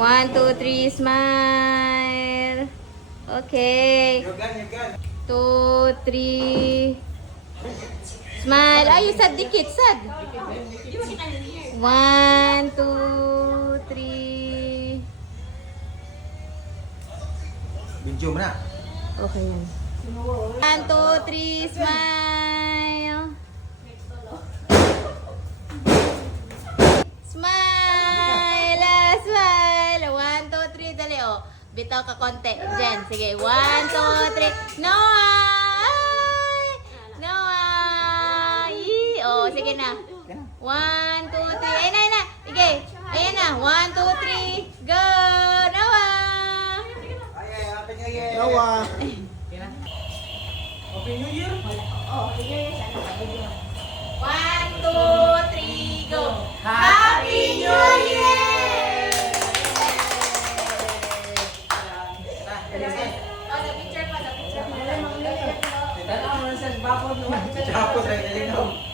1, 2, 3, smile. Okay. 2, 3. Smile. Ay, sad dikit, sad. 1, 2, 3. Video mo na. Okay yan. 1, 2, 3, smile. Smile! Smile! 1, 2, 3, dali oh. Bitaw ka konti. Jen, sige. 1, 2, 3. Noah! Ay! Noah! Yee! Oh, sige na. 1, 2, 3. Ayun na, ayun na. Sige. Ayan na. 1, 2, 3. Go! Noah! Happy New Year! Noah! Happy New Year! 1, 2, 3, go! Happy New Year! Sa picture pa, sa picture pa. Tapos ay nalinaw.